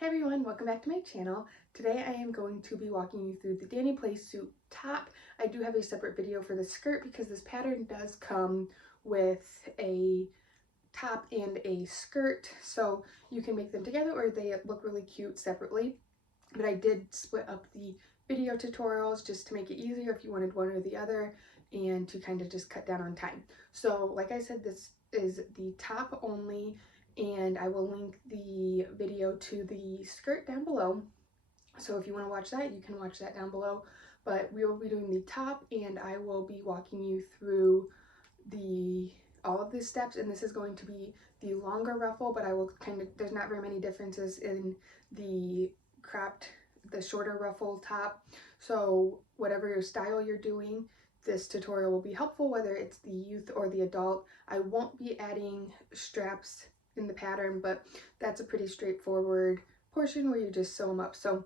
Hey everyone, welcome back to my channel. Today I am going to be walking you through the Dani Playsuit top. I do have a separate video for the skirt because this pattern does come with a top and a skirt, so you can make them together or they look really cute separately. But I did split up the video tutorials just to make it easier if you wanted one or the other and to kind of just cut down on time. So like I said, this is the top only, and I will link the video to the skirt down below. So if you want to watch that, you can watch that down below. But we will be doing the top, and I will be walking you through all of the steps, and this is going to be the longer ruffle, but I will there's not very many differences in the the shorter ruffle top. So whatever your style you're doing, this tutorial will be helpful, whether it's the youth or the adult. I won't be adding straps in the pattern, but that's a pretty straightforward portion where you just sew them up. So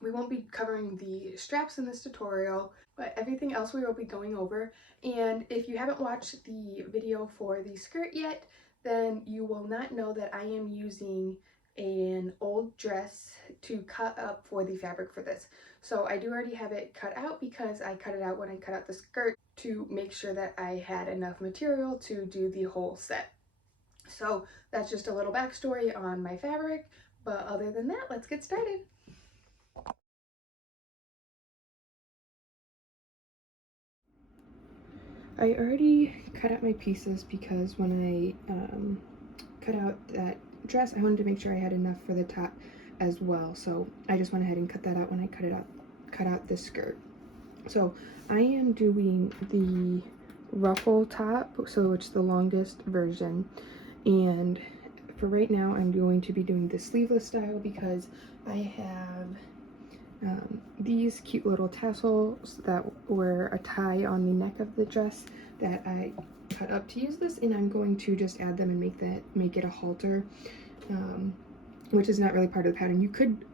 we won't be covering the straps in this tutorial, but everything else we will be going over. And if you haven't watched the video for the skirt yet, then you will not know that I am using an old dress to cut up for the fabric for this. So I do already have it cut out because I cut it out when I cut out the skirt to make sure that I had enough material to do the whole set. So that's just a little backstory on my fabric, but other than that, let's get started. I already cut out my pieces because when I cut out that dress, I wanted to make sure I had enough for the top as well. So I just went ahead and cut that out when I cut out this skirt. So I am doing the ruffle top, so it's the longest version. And for right now, I'm going to be doing the sleeveless style because I have these cute little tassels that were a tie on the neck of the dress that I cut up to use this, and I'm going to just add them and make it a halter, which is not really part of the pattern. You could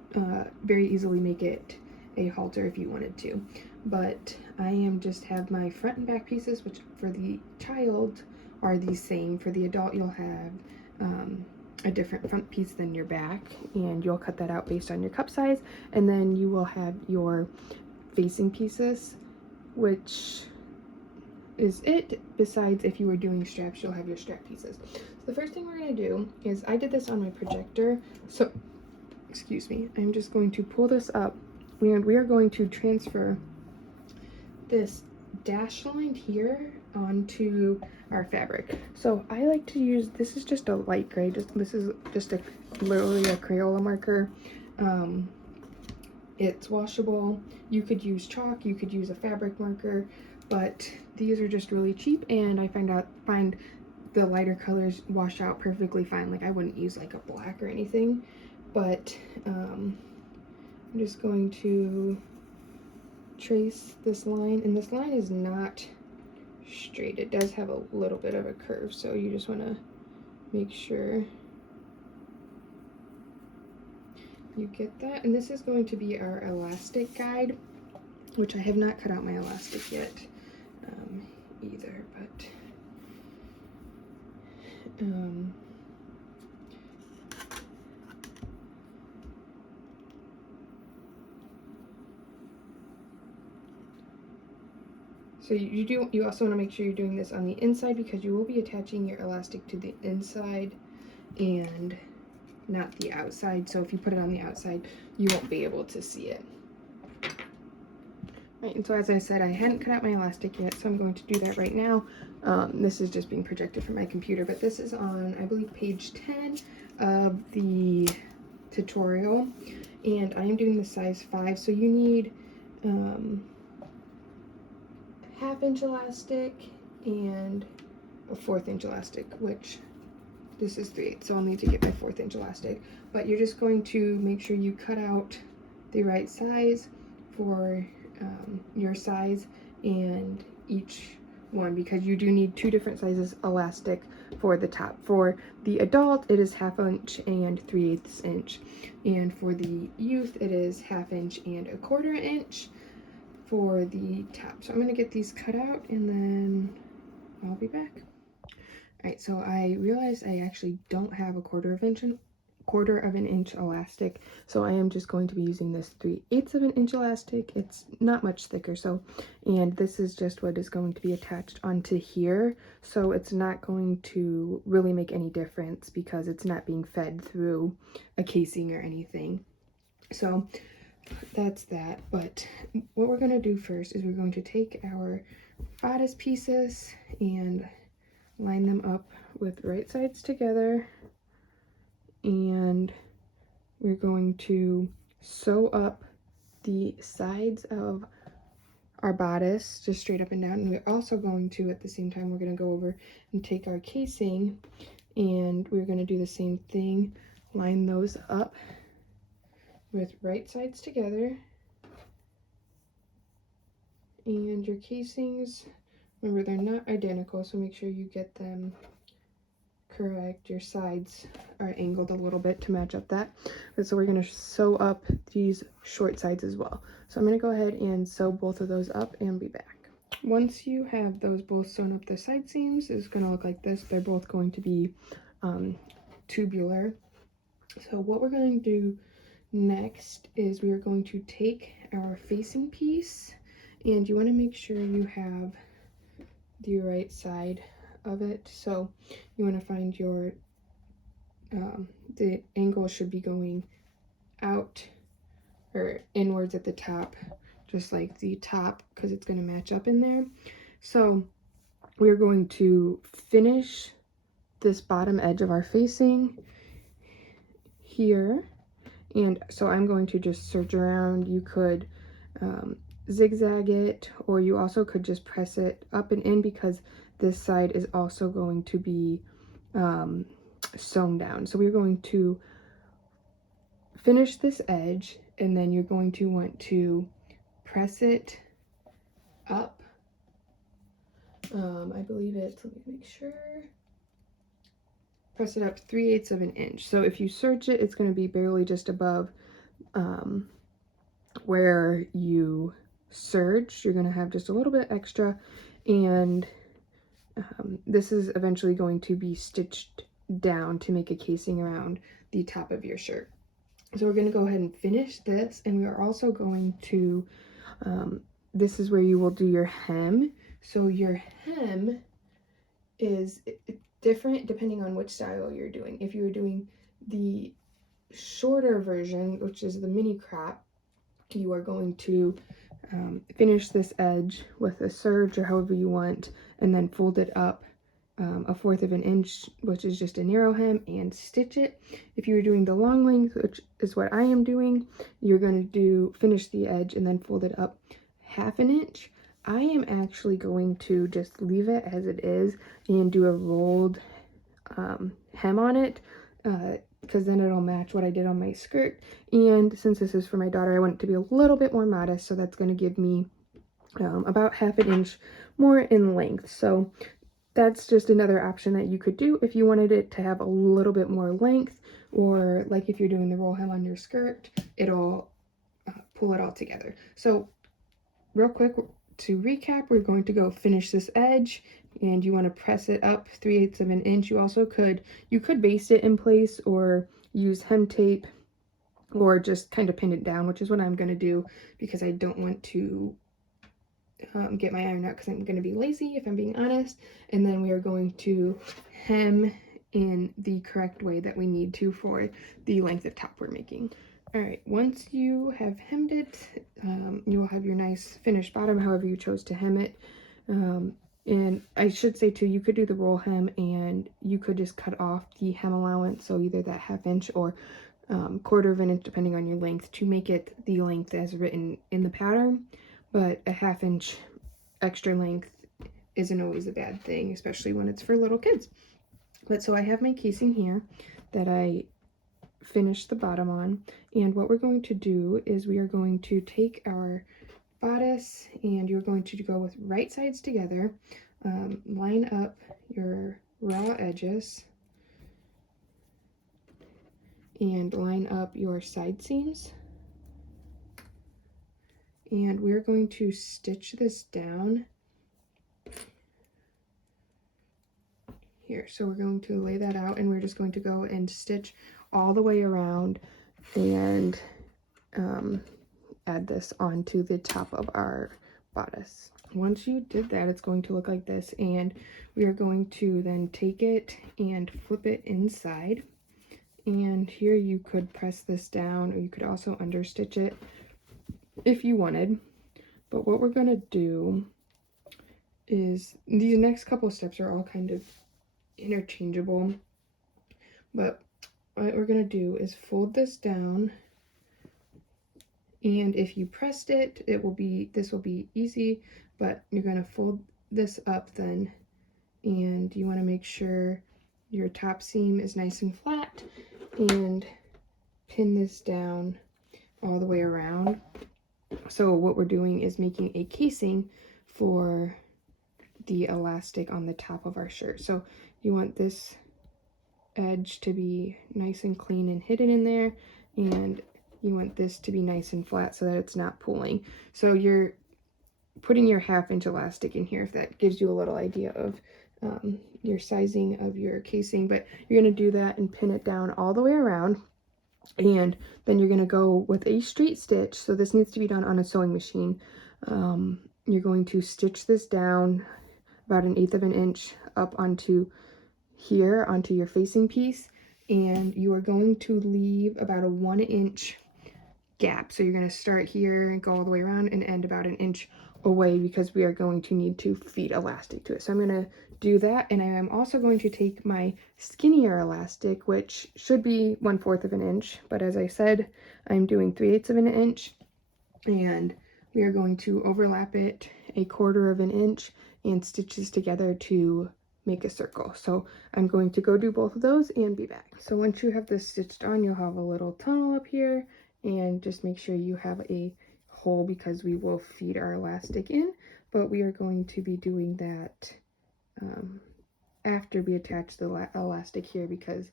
very easily make it a halter if you wanted to, but I am just have my front and back pieces, which for the child are the same. For the adult, you'll have a different front piece than your back, and you'll cut that out based on your cup size, and then you will have your facing pieces, which is it. Besides, if you were doing straps, you'll have your strap pieces. So the first thing we're going to do is, I did this on my projector, so excuse me, I'm just going to pull this up, and we are going to transfer this dash line here onto our fabric. So I like to use, this is just a light gray, this is just literally a Crayola marker. It's washable. You could use chalk, you could use a fabric marker, but these are just really cheap, and I find the lighter colors wash out perfectly fine. Like, I wouldn't use like a black or anything, but I'm just going to trace this line, and this line is not straight. It does have a little bit of a curve, so you just want to make sure you get that. And this is going to be our elastic guide, which I have not cut out my elastic yet either, but so you also want to make sure you're doing this on the inside, because you will be attaching your elastic to the inside and not the outside. So if you put it on the outside, you won't be able to see it. Right, and so as I said, I hadn't cut out my elastic yet, so I'm going to do that right now. This is just being projected from my computer, but this is on, I believe, page 10 of the tutorial, and I am doing the size 5, so you need half-inch elastic and a 1/4 inch elastic, which this is 3/8, so I'll need to get my 1/4 inch elastic. But you're just going to make sure you cut out the right size for your size and each one, because you do need 2 different sizes elastic for the top. For the adult, it is 1/2 inch and 3/8 inch, and for the youth, it is 1/2 inch and 1/4 inch for the top. So I'm going to get these cut out, and then I'll be back. Alright, so I realized I actually don't have 1/4 inch 1/4 of an inch elastic. So I am just going to be using this 3/8 of an inch elastic. It's not much thicker. So, and this is just what is going to be attached onto here. So it's not going to really make any difference because it's not being fed through a casing or anything. So that's that. But what we're going to do first is we're going to take our bodice pieces and line them up with right sides together, and we're going to sew up the sides of our bodice just straight up and down. And we're also going to, at the same time, we're going to go over and take our casing, and we're going to do the same thing, line those up with right sides together. And your casings, remember, they're not identical, so make sure you get them correct. Your sides are angled a little bit to match up that. But so we're going to sew up these short sides as well. So I'm going to go ahead and sew both of those up and be back. Once you have those both sewn up, the side seams is going to look like this. They're both going to be tubular. So what we're going to do next is we are going to take our facing piece, and you want to make sure you have the right side of it. So you want to find your the angle should be going out or inwards at the top, just like the top, because it's going to match up in there. So we're going to finish this bottom edge of our facing here, and so I'm going to just serge around. You could zigzag it, or you also could just press it up and in, because this side is also going to be sewn down. So we're going to finish this edge, and then you're going to want to press it up. I believe it's, let me make sure, press it up 3/8 of an inch. So if you serge it, it's going to be barely just above where you serge. You're going to have just a little bit extra, and this is eventually going to be stitched down to make a casing around the top of your shirt. So we're going to go ahead and finish this, and we are also going to, this is where you will do your hem. So your hem is different depending on which style you're doing. If you're doing the shorter version, which is the mini crop, you are going to finish this edge with a serge or however you want, and then fold it up 1/4 of an inch, which is just a narrow hem, and stitch it. If you're doing the long length, which is what I am doing, you're going to finish the edge and then fold it up 1/2 an inch. I am actually going to just leave it as it is and do a rolled hem on it, because then it'll match what I did on my skirt. And since this is for my daughter, I want it to be a little bit more modest, so that's going to give me about 1/2 an inch more in length. So that's just another option that you could do if you wanted it to have a little bit more length, or like if you're doing the roll hem on your skirt, it'll pull it all together. So real quick, to recap, we're going to go finish this edge, and you want to press it up 3/8 of an inch. You could baste it in place, or use hem tape, or just kind of pin it down, which is what I'm going to do because I don't want to get my iron out, because I'm going to be lazy, if I'm being honest. And then we are going to hem in the correct way that we need to for the length of top we're making. All right, once you have hemmed it, you will have your nice finished bottom, however you chose to hem it. And I should say too, you could do the roll hem, and you could just cut off the hem allowance, so either that 1/2 inch or 1/4 of an inch, depending on your length, to make it the length as written in the pattern. But a 1/2 inch extra length isn't always a bad thing, especially when it's for little kids. But so I have my casing here that I finished the bottom on, and what we're going to do is we are going to take our bodice, and you're going to go with right sides together, line up your raw edges, and line up your side seams, and we're going to stitch this down here. So we're going to lay that out, and we're just going to go and stitch all the way around and add this onto the top of our bodice. Once you did that, it's going to look like this, and we are going to then take it and flip it inside. And here you could press this down, or you could also understitch it if you wanted. But what we're going to do is, these next couple steps are all kind of interchangeable, but what we're going to do is fold this down, and if you pressed it, this will be easy, but you're going to fold this up then, and you want to make sure your top seam is nice and flat, and pin this down all the way around. So what we're doing is making a casing for the elastic on the top of our shirt. So you want this edge to be nice and clean and hidden in there, and you want this to be nice and flat so that it's not pulling. So you're putting your 1/2 inch elastic in here, if that gives you a little idea of your sizing of your casing. But you're going to do that and pin it down all the way around, and then you're going to go with a straight stitch. So this needs to be done on a sewing machine. You're going to stitch this down about 1/8 of an inch up onto here, onto your facing piece, and you are going to leave about a 1 inch gap. So you're going to start here and go all the way around and end about 1 inch away, because we are going to need to feed elastic to it. So I'm going to do that, and I am also going to take my skinnier elastic, which should be 1/4 of an inch, but as I said, I'm doing 3/8 of an inch, and we are going to overlap it 1/4 of an inch and stitch this together to make a circle. So I'm going to go do both of those and be back. So once you have this stitched on, you'll have a little tunnel up here, and just make sure you have a hole, because we will feed our elastic in, but we are going to be doing that after we attach the elastic here, because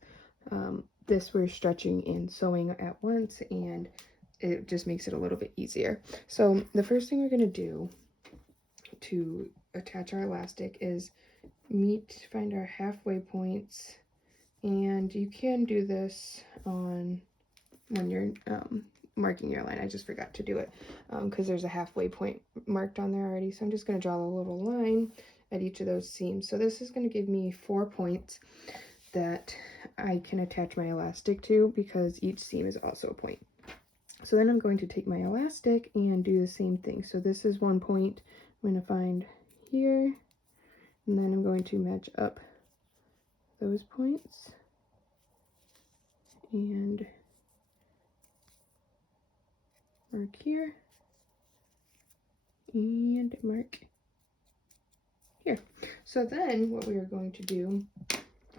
this we're stretching and sewing at once, and it just makes it a little bit easier. So the first thing we're going to do to attach our elastic is find our halfway points, and you can do this when you're marking your line. I just forgot to do it because there's a halfway point marked on there already. So I'm just going to draw a little line at each of those seams. So this is going to give me 4 points that I can attach my elastic to, because each seam is also a point. So then I'm going to take my elastic and do the same thing. So this is 1 point I'm going to find here, and then I'm going to match up those points and mark here and mark here. So then what we are going to do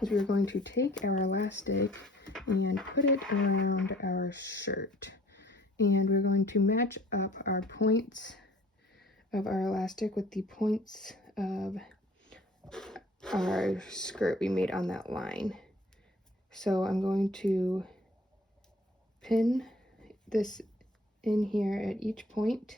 is we're going to take our elastic and put it around our shirt, and we're going to match up our points of our elastic with the points of our skirt we made on that line. So I'm going to pin this in here at each point,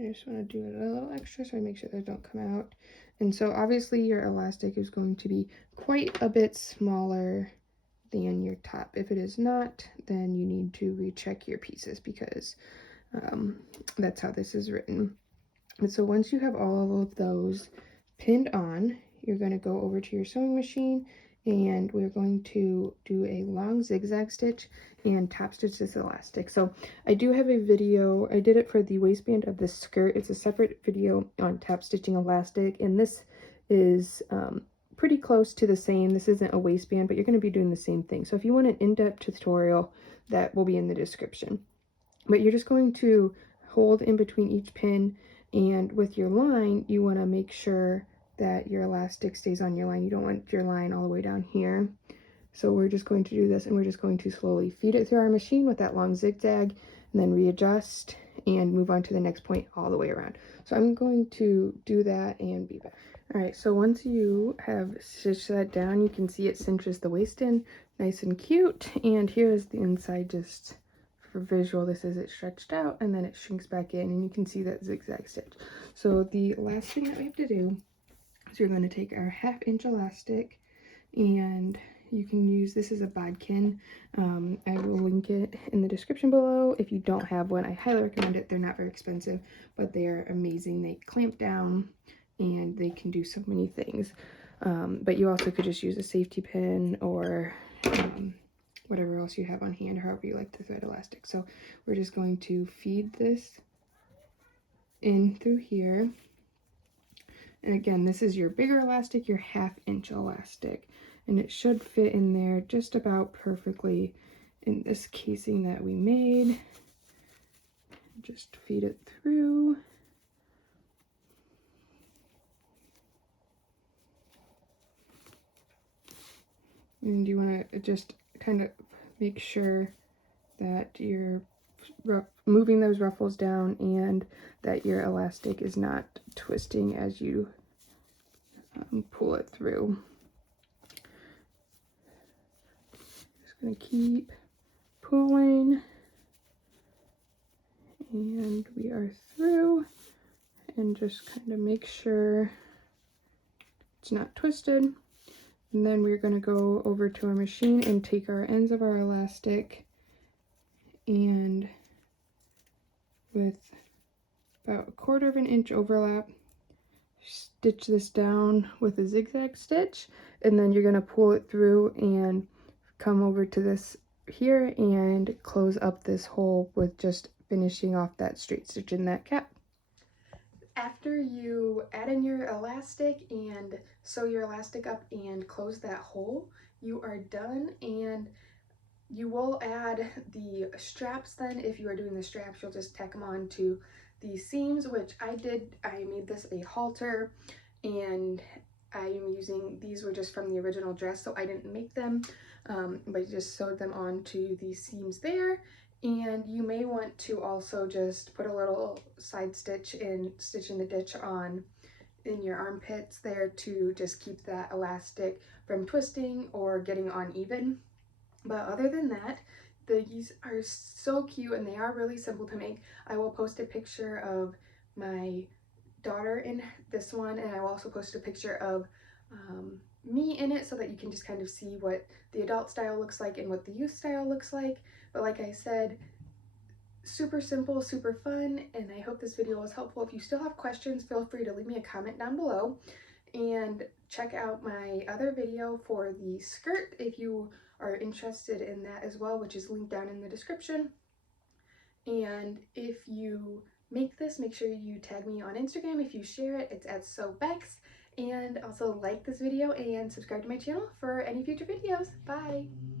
I just want to do it a little extra so I make sure they don't come out. And so obviously your elastic is going to be quite a bit smaller than your top. If it is not, then you need to recheck your pieces, because that's how this is written. And so once you have all of those pinned on, you're going to go over to your sewing machine, and we're going to do a long zigzag stitch and top stitch this elastic. So I do have a video, I did it for the waistband of this skirt. It's a separate video on top stitching elastic, and this is pretty close to the same. This isn't a waistband, but you're going to be doing the same thing. So if you want an in-depth tutorial, that will be in the description. But you're just going to hold in between each pin, and with your line, you want to make sure that your elastic stays on your line. You don't want your line all the way down here. So we're just going to do this, and we're just going to slowly feed it through our machine with that long zigzag, and then readjust and move on to the next point all the way around. So I'm going to do that and be back. All right, so once you have stitched that down, you can see it cinches the waist in nice and cute, and here is the inside just for visual, this is it stretched out and then it shrinks back in, and you can see that zigzag stitch. So the last thing that we have to do is you're going to take our 1/2 inch elastic, and you can use, this is a bodkin. I will link it in the description below. If you don't have one, I highly recommend it. They're not very expensive, but they are amazing. They clamp down and they can do so many things. But you also could just use a safety pin or whatever else you have on hand, however you like to thread elastic. So we're just going to feed this in through here. And again, this is your bigger elastic, your 1/2 inch elastic, and it should fit in there just about perfectly in this casing that we made. Just feed it through. And you want to just kind of make sure that you're moving those ruffles down and that your elastic is not twisting as you pull it through. Just going to keep pulling, and we are through, and just kind of make sure it's not twisted. And then we're going to go over to our machine and take our ends of our elastic, and with about 1/4 inch overlap, stitch this down with a zigzag stitch, and then you're going to pull it through and come over to this here and close up this hole with just finishing off that straight stitch in that cap. After you add in your elastic and sew your elastic up and close that hole, you are done. And you will add the straps then. If you are doing the straps, you'll just tack them on to the seams, which I did. I made this a halter, and I am using, these were just from the original dress, so I didn't make them, but I just sewed them onto the seams there. And you may want to also just put a little side stitch in, stitch in the ditch on in your armpits there to just keep that elastic from twisting or getting uneven. But other than that, these are so cute and they are really simple to make. I will post a picture of my daughter in this one, and I will also post a picture of me in it so that you can just kind of see what the adult style looks like and what the youth style looks like. But like I said, super simple, super fun, and I hope this video was helpful. If you still have questions, feel free to leave me a comment down below, and check out my other video for the skirt if you are interested in that as well, which is linked down in the description. And if you make this, make sure you tag me on Instagram. If you share it, it's at SewBex. And also like this video and subscribe to my channel for any future videos. Bye!